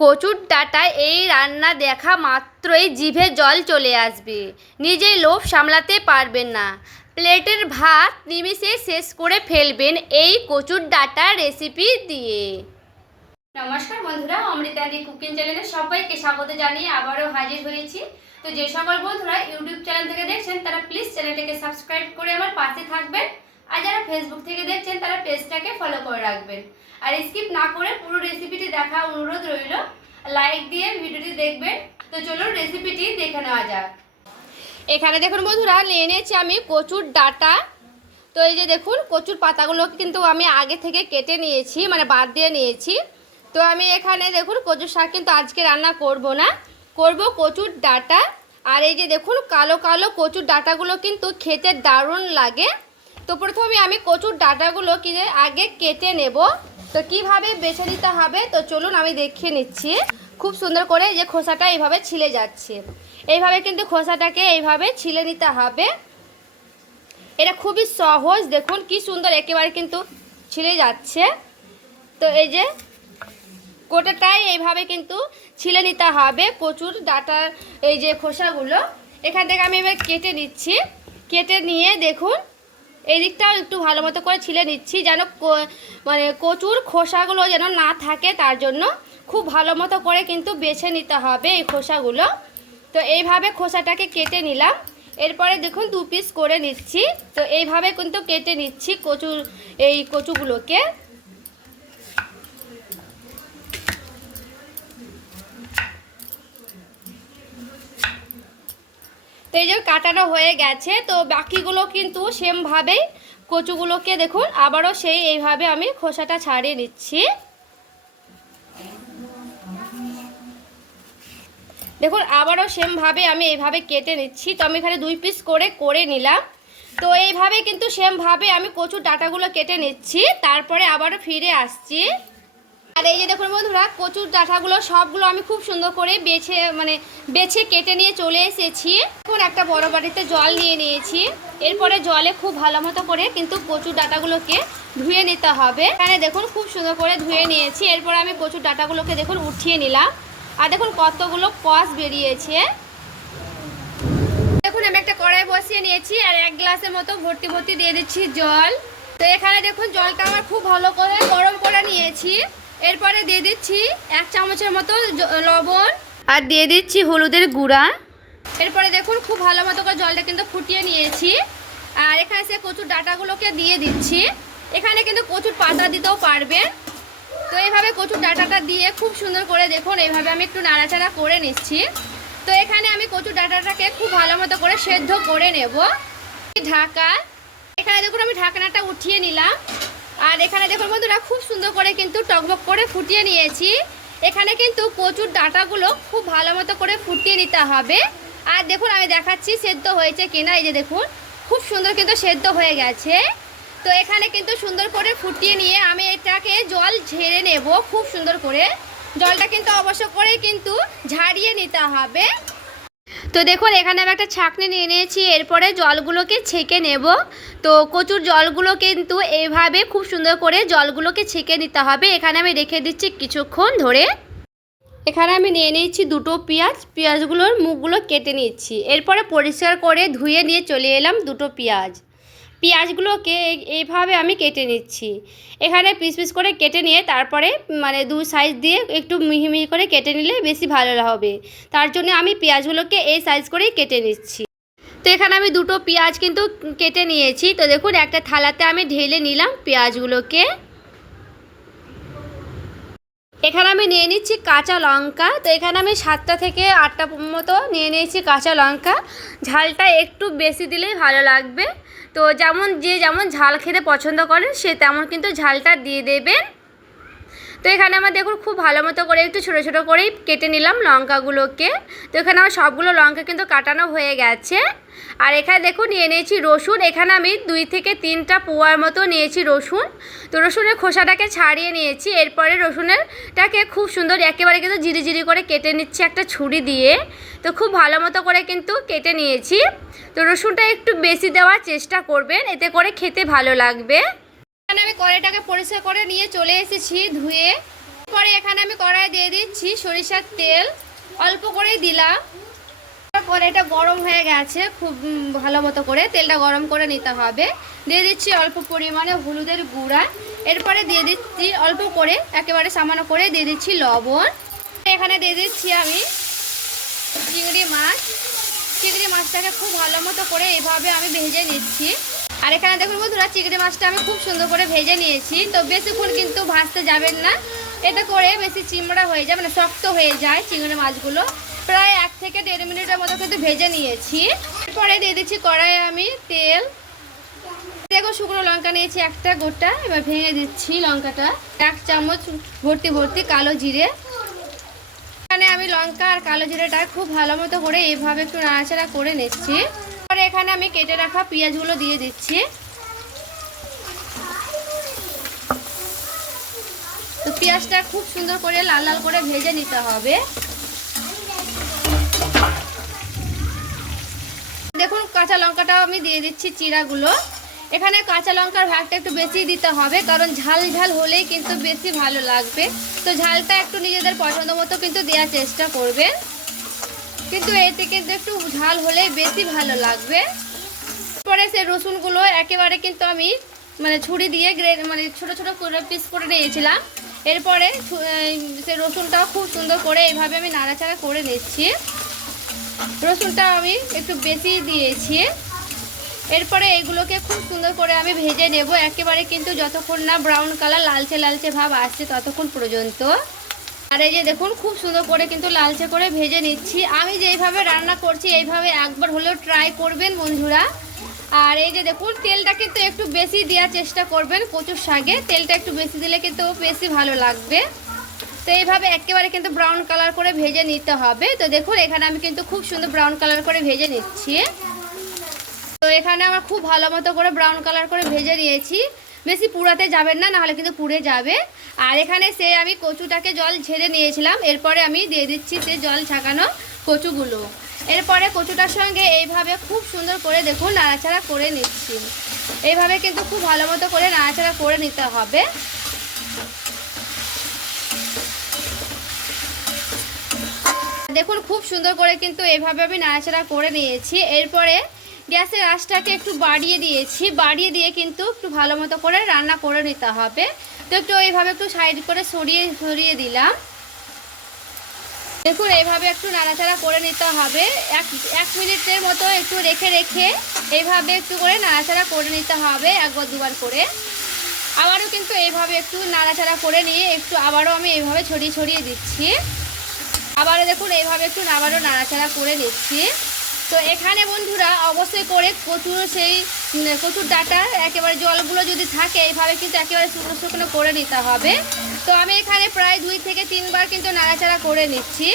কচুর ডাঁটায় এই রান্না দেখা মাত্রই জিভে জল চলে আসবে, নিজেই লোভ সামলাতে পারবেন না। প্লেটের ভাত নিমিষে শেষ করে ফেলবেন এই কচুর ডাঁটা রেসিপি দিয়ে। নমস্কার বন্ধুরা, অমৃতাদি কুকিং চ্যানেলে সবাইকে স্বাগত জানিয়ে আবারও হাজির হয়েছি। তো যে সকল বন্ধুরা ইউটিউব চ্যানেল থেকে দেখছেন তারা প্লিজ চ্যানেলটাকে সাবস্ক্রাইব করে আমার পাশে থাকবেন, আর যারা ফেসবুক থেকে দেখছেন তারা পেজটাকে ফলো করে রাখবেন। আর স্কিপ না করে পুরো রেসিপিটি দেখা অনুরোধ রইল, লাইক দিয়ে ভিডিওটি দেখবেন। তো চলুন রেসিপিটি দেখে নেওয়া যাক। এখানে দেখুন বন্ধুরা, নিয়ে নিয়েছি আমি কচুর ডাঁটা। তো এই যে দেখুন, কচুর পাতাগুলো কিন্তু আমি আগে থেকে কেটে নিয়েছি, মানে বাদ দিয়ে নিয়েছি। তো আমি এখানে দেখুন কচুর শাক কিন্তু আজকে রান্না করব না, করব কচুর ডাঁটা। আর এই যে দেখুন কালো কালো কচুর ডাঁটাগুলো কিন্তু খেতে দারুণ লাগে। তো প্রথমে আমি কচুর ডাঁটাগুলো আগে কেটে নেব। তো কিভাবে বেছে নিতে হবে তো চলুন আমি দেখিয়ে নিচ্ছি। খুব সুন্দর করে যে খোসাটা এইভাবে ছিলে যাচ্ছে, এইভাবে কিন্তু খোসাটাকে এইভাবে ছিলে নিতে হবে। এটা খুবই সহজ, দেখুন কি সুন্দর একেবারে কিন্তু ছিলে যাচ্ছে। তো এই যে গোটাটাই এইভাবে কিন্তু ছিলে নিতে হবে কচুর ডাঁটার এই যে খোসাগুলো। এখান থেকে আমি এবার কেটে নিচ্ছি। কেটে নিয়ে দেখুন এই দিকটাও একটু ভালো মতো করে ছিলে নিচ্ছি, যেন মানে কচুর খোসাগুলো যেন না থাকে, তার জন্য খুব ভালো মতো করে কিন্তু বেছে নিতে হবে এই খোসাগুলো। তো এইভাবে খোসাটাকে কেটে নিলাম। এরপরে দেখুন দু পিস করে নিচ্ছি। তো এইভাবে কিন্তু কেটে নিচ্ছি এই কচুগুলোকে। তো এই যে কাটানো হয়ে গেছে। তো বাকিগুলো কিন্তু সেমভাবেই কচুগুলোকে দেখুন আবারও এইভাবে আমি খোসাটা ছাড়িয়ে নিচ্ছি। দেখুন আবারও সেমভাবে আমি এইভাবে কেটে নিচ্ছি। তো আমি এখানে দুই পিস করে নিলাম। তো এইভাবে কিন্তু সেমভাবে আমি কচুর ডাঁটাগুলো কেটে নিচ্ছি, তারপরে আবারও ফিরে আসছি। আর এই যে দেখুন বন্ধুরা, কচুর ডাঁটাগুলো সবগুলো আমি খুব সুন্দর করে বেছে কেটে নিয়ে চলে এসেছি। এখন একটা বড় বাটিতে জল নিয়ে নিয়েছি। এরপরে জলে খুব ভালো মতো করে কিন্তু কচুর ডাঁটাগুলোকে ধুয়ে নিতে হবে। এখানে দেখুন খুব সুন্দর করে ধুয়ে নিয়েছি। এরপর আমি কচুর ডাঁটাগুলোকে দেখুন উঠিয়ে নিলাম। আর দেখুন কতগুলো কষ বেরিয়েছে। দেখুন আমি একটা কড়াই বসিয়ে নিয়েছি, আর এক গ্লাসের মতো ভর্তি দিয়ে দিচ্ছি জল। তো এখানে দেখুন জলটা আমার খুব ভালো করে গরম করে নিয়েছি। এরপরে দিয়ে দিচ্ছি 1 চামচের মতো লবণ, আর দিয়ে দিচ্ছি হলুদের গুঁড়া। এরপরে দেখুন খুব ভালো মতো করে জলটা কিন্তু ফুটিয়ে নিয়েছি। আর এখানে সে কচুর ডাঁটাগুলোকে দিয়ে দিচ্ছি। এখানে কিন্তু কচুর পাতা দিতেও পারবেন। তো এইভাবে কচুর ডাঁটাটা দিয়ে খুব সুন্দর করে দেখুন এইভাবে আমি একটু নাড়াচাড়া করে নিচ্ছি। তো এখানে আমি কচুর ডাঁটাটাকে খুব ভালো মতো করে সেদ্ধ করে নেব। ঢাকা, এখানে দেখুন আমি ঢাকনাটা উঠিয়ে নিলাম। আর এখানে দেখুন বন্ধুরা খুব সুন্দর করে কিন্তু টকবক করে ফুটিয়ে নিয়েছি। এখানে কিন্তু কচুর ডাঁটাগুলো খুব ভালো মতো করে ফুটিয়ে নিতে হবে। আর দেখুন আমি দেখাচ্ছি সেদ্ধ হয়েছে কিনা। এই যে দেখুন খুব সুন্দর কিন্তু সেদ্ধ হয়ে গেছে। তো এখানে কিন্তু সুন্দর করে ফুটিয়ে নিয়ে আমি এটাকে জল ঝেড়ে নেব খুব সুন্দর করে। জলটা কিন্তু অবশ্য করে কিন্তু ঝাড়িয়ে নিতে হবে। তো দেখুন এখানে আমি একটা ছাঁকনি নিয়ে নিয়েছি। এরপরে জলগুলোকে ছেঁকে নেব। তো কচুর জলগুলো কিন্তু এইভাবে খুব সুন্দর করে জলগুলোকে ছেঁকে নিতে হবে। এখানে আমি রেখে দিচ্ছি কিছুক্ষণ ধরে। এখানে আমি নিয়ে নিয়েছি দুটো পেঁয়াজগুলোর মুখগুলো কেটে নিচ্ছি। এরপরে পরিষ্কার করে ধুয়ে নিয়ে চলে এলাম দুটো পেঁয়াজগুলোকে এইভাবে আমি কেটে নিচ্ছি। এখানে পিস করে কেটে নিয়ে তারপরে দু সাইজ দিয়ে একটু মিহি করে কেটে নিলে বেশি ভালো হবে। তার জন্য আমি পেঁয়াজগুলোকে এই সাইজ করেই কেটে নিচ্ছি। তো এখানে আমি দুটো পেঁয়াজ কিন্তু কেটে নিয়েছি। তো দেখুন একটা থালাতে আমি ঢেলে নিলাম পেঁয়াজগুলোকে। এখানে আমি নিয়ে নিচ্ছি কাঁচা লঙ্কা। তো এখানে আমি 7টা থেকে 8টা মতো নিয়ে নিয়েছি কাঁচা লঙ্কা। ঝালটা একটু বেশি দিলেই ভালো লাগবে। তো যেমন ঝাল খেতে পছন্দ করেন সে তেমন কিন্তু ঝালটা দিয়ে দেবেন। তো এখানে আমার দেখুন খুব ভালো মতো করে একটু ছোটো ছোটো করেই কেটে নিলাম লঙ্কাগুলোকে। তো এখানে আমার সবগুলো লঙ্কা কিন্তু কাটানো হয়ে গেছে। আর এখানে দেখুন নিয়ে নিয়েছি রসুন। এখানে আমি 2 থেকে 3টা পোয়ার মতো নিয়েছি রসুন। তো রসুনের খোসাটাকে ছাড়িয়ে নিয়েছি। এরপরে রসুনেরটাকে খুব সুন্দর একেবারে কিন্তু জিরি করে কেটে নিচ্ছি একটা ছুরি দিয়ে। তো খুব ভালো মতো করে কিন্তু কেটে নিয়েছি। তো রসুনটা একটু বেশি দেওয়ার চেষ্টা করবেন, এতে করে খেতে ভালো লাগবে। এখানে আমি কড়াইটাকে পরিষ্কার করে নিয়ে চলে এসেছি ধুয়ে। পরে এখানে আমি কড়াই দিয়ে দিচ্ছি সরিষার তেল, অল্প করেই দিলাম। পরে এটা গরম হয়ে গেছে, খুব ভালো মতো করে তেলটা গরম করে নিতে হবে। দিয়ে দিচ্ছি অল্প পরিমাণে হলুদের গুঁড়া, এরপরে দিয়ে দিচ্ছি অল্প করে একেবারে সামান্য করে দিয়ে দিচ্ছি লবণ। এখানে দিয়ে দিচ্ছি আমি চিংড়ি মাছ। চিংড়ি মাছটাকে খুব ভালো মতো করে এইভাবে আমি ভেজে নিচ্ছি। আর এখানে দেখুন বন্ধুরা, চিংড়ি মাছটা আমি খুব সুন্দর করে ভেজে নিয়েছি। তো বেশিক্ষণ কিন্তু ভাজতে যাবেন না, এতে করে বেশি চিমড়া হয়ে যায়, মানে শক্ত হয়ে যায় চিংড়ি মাছগুলো। প্রায় 1 থেকে 1.5 মিনিটের মতো কিন্তু ভেজে নিয়েছি। এরপরে দিয়ে দিচ্ছি কড়াইয়ে আমি তেল। দেখো শুকনো লঙ্কা নিয়েছি একটা গোটা, এবার ভেঙে দিচ্ছি লঙ্কাটা। 1 চামচ ভর্তি ভর্তি কালো জিরে। এখানে আমি লঙ্কা আর কালো জিরেটা খুব ভালো মতো করে এইভাবে একটু নাড়াচাড়া করে নিচ্ছি। পরে এখানে আমি কেটে রাখা পেঁয়াজগুলো দিয়ে দিচ্ছি। তো পেঁয়াজটা খুব সুন্দর করে লাল লাল করে ভেজে নিতে হবে। দেখুন কাঁচা লঙ্কাটাও আমি দিয়ে দিচ্ছি চিড়াগুলো। এখানে কাঁচা লঙ্কার ভাগটা একটু বেশি দিতে হবে, কারণ ঝাল ঝাল হলেই কিন্তু বেশি ভালো লাগবে। তো ঝালটা একটু নিজেদের পছন্দ মতো কিন্তু দেওয়ার চেষ্টা করবেন, কিন্তু এতে কিন্তু একটু ঝাল হলেই বেশি ভালো লাগবে। পরে সে রসুনগুলো একেবারে কিন্তু আমি মানে ছুরি দিয়ে মানে ছোট ছোট করে পিস করে নিয়েছিলাম। এরপরে সে রসুনটাও খুব সুন্দর করে এইভাবে আমি নাড়াচাড়া করে নিচ্ছি। রসুনটা আমি একটু বেশি দিয়েছি। এরপরে এইগুলোকে খুব সুন্দর করে আমি ভেজে নেব, একেবারে কিন্তু যতক্ষণ না ব্রাউন কালার লালচে লালচে ভাব আসছে ততক্ষণ পর্যন্ত। আর এই যে দেখুন খুব সুন্দর করে কিন্তু লালচে করে ভেজে নিচ্ছি। আমি যেইভাবে রান্না করছি এইভাবে একবার হলেও ট্রাই করবেন বন্ধুরা। আর এই যে দেখুন তেলটা কিন্তু একটু বেশি দেওয়ার চেষ্টা করবেন, কচুর শাকে তেলটা একটু বেশি দিলে কিন্তু বেশি ভালো লাগবে। তো এইভাবে একেবারে কিন্তু ব্রাউন কালার করে ভেজে নিতে হবে। তো দেখুন এখানে আমি কিন্তু খুব সুন্দর ব্রাউন কালার করে ভেজে নিচ্ছি। তো এখানে আমার খুব ভালো মতো করে ব্রাউন কালার করে ভেজে নিয়েছি। বেশি পুড়াতে যাবেন না, নাহলে কিন্তু পুড়ে যাবে। আর এখানে সে আমি কচুটাকে জল ঝেড়ে নিয়েছিলাম, এরপরে আমি দিয়ে দিচ্ছি সে জল ছাকানো কচুগুলো। এরপরে কচুটার সঙ্গে এইভাবে খুব সুন্দর করে দেখুন নাড়াচাড়া করে নিচ্ছি। এইভাবে কিন্তু খুব ভালো মতো করে নাড়াচাড়া করে নিতে হবে। দেখুন খুব সুন্দর করে কিন্তু এইভাবে আমি নাড়াচাড়া করে নিয়েছি। এরপরে গ্যাসের আঁচটাকে একটু বাড়িয়ে দিয়েছি, বাড়িয়ে দিয়ে কিন্তু একটু ভালো মতো করে রান্না করে নিতে হবে। তো একটু এইভাবে একটু সাইড করে সরিয়ে দিলাম। দেখুন এইভাবে একটু নাড়াচাড়া করে নিতে হবে। এক মিনিটের মতো একটু রেখে এইভাবে একটু করে নাড়াচাড়া করে নিতে হবে, একবার দুবার করে। আবারও কিন্তু এইভাবে একটু নাড়াচাড়া করে নিয়ে একটু আবারও আমি এইভাবে ছড়িয়ে দিচ্ছি। আবারও দেখুন এইভাবে একটু আবারও নাড়াচাড়া করে নিচ্ছি। তো এখানে বন্ধুরা অবশ্যই করে কচুর ডাঁটা একেবারে জলগুলো যদি থাকে এইভাবে কিন্তু একেবারে শুকনো শুকনো করে নিতে হবে। তো আমি এখানে প্রায় 2 থেকে 3 বার কিন্তু নাড়াচাড়া করে নিচ্ছি।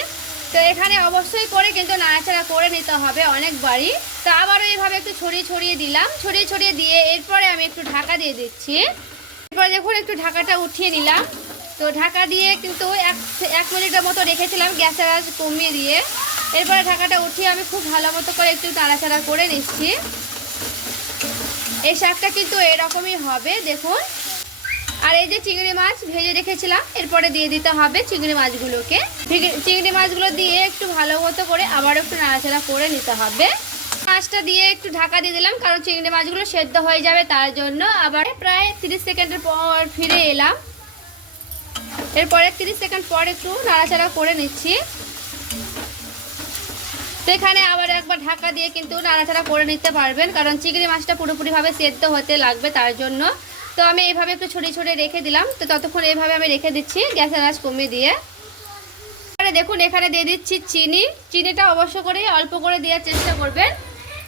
তো এখানে অবশ্যই করে কিন্তু নাড়াচাড়া করে নিতে হবে অনেকবারই। তো আবারও এইভাবে একটু ছড়িয়ে দিলাম, ছড়িয়ে দিয়ে এরপরে আমি একটু ঢাকা দিয়ে দিচ্ছি। এরপরে দেখুন একটু ঢাকাটা উঠিয়ে নিলাম। তো ঢাকা দিয়ে কিন্তু 1 মিনিটের মতো রেখেছিলাম গ্যাসের আঁচ কমিয়ে দিয়ে। এরপরে ঢাকাটা উঠিয়ে আমি খুব ভালো মতো করে একটু নাড়াচাড়া করে নিচ্ছি। এই শাকটা কিন্তু এরকমই হবে দেখুন। আর এই যে চিংড়ি মাছ ভেজে রেখেছিলাম, এরপরে দিয়ে দিতে হবে চিংড়ি মাছগুলোকে। চিংড়ি মাছগুলো দিয়ে একটু ভালো মতো করে আবার একটু নাড়াচাড়া করে নিতে হবে। মাছটা দিয়ে একটু ঢাকা দিয়ে দিলাম, কারণ চিংড়ি মাছগুলো সেদ্ধ হয়ে যাবে তার জন্য। আবার প্রায় 30 সেকেন্ডের পর ফিরে এলাম। এরপরে 30 সেকেন্ড পর একটু নাড়াচাড়া করে নিচ্ছি। তো এখানে আবার একবার ঢাকা দিয়ে কিন্তু নাড়াচাড়া করে নিতে পারবেন, কারণ চিংড়ি মাছটা পুরোপুরিভাবে সেদ্ধ হতে লাগবে তার জন্য। তো আমি এইভাবে একটু ছড়িয়ে রেখে দিলাম। তো ততক্ষণ এইভাবে আমি রেখে দিচ্ছি গ্যাসের আঁচ কমিয়ে দিয়ে। দেখুন এখানে দিয়ে দিচ্ছি চিনিটা অবশ্য করে অল্প করে দেওয়ার চেষ্টা করবেন।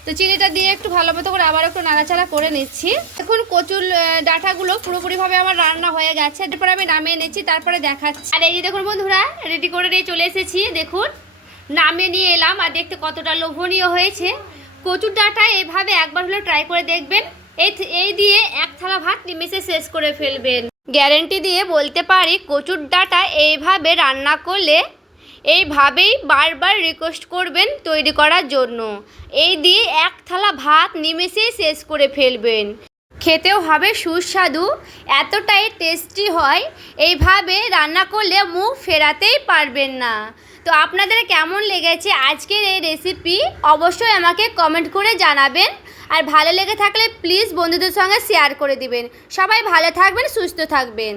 তো চিনিটা দিয়ে একটু ভালো মতো করে আবার একটু নাড়াচাড়া করে নিচ্ছি। দেখুন কচুর ডাঁটাগুলো পুরোপুরিভাবে আমার রান্না হয়ে গেছে। এরপরে আমি নামিয়ে নিচ্ছি, তারপরে দেখাচ্ছি। আর এই যে দেখুন বন্ধুরা, রেডি করে নিয়ে চলে এসেছি। দেখুন নামিয়ে নিয়ে এলাম, আর দেখতে কতটা লোভনীয় হয়েছে। কচুর ডাঁটা এইভাবে একবার হলেও ট্রাই করে দেখবেন। এই দিয়ে 1 থালা ভাত নিমেষে শেষ করে ফেলবেন। গ্যারেন্টি দিয়ে বলতে পারি কচুর ডাঁটা এইভাবে রান্না করলে এইভাবেই বারবার রিকোয়েস্ট করবেন তৈরি করার জন্য। এই দিয়ে 1 থালা ভাত নিমেষেই শেষ করে ফেলবেন। খেতেও হবে সুস্বাদু, এতটাই টেস্টি হয়, এইভাবে রান্না করলে মুখ ফেরাতেই পারবেন না। তো আপনাদের কেমন লেগেছে আজকের এই রেসিপি অবশ্যই আমাকে কমেন্ট করে জানাবেন। আর ভালো লেগে থাকলে প্লিজ বন্ধুদের সঙ্গে শেয়ার করে দিবেন। সবাই ভালো থাকবেন, সুস্থ থাকবেন।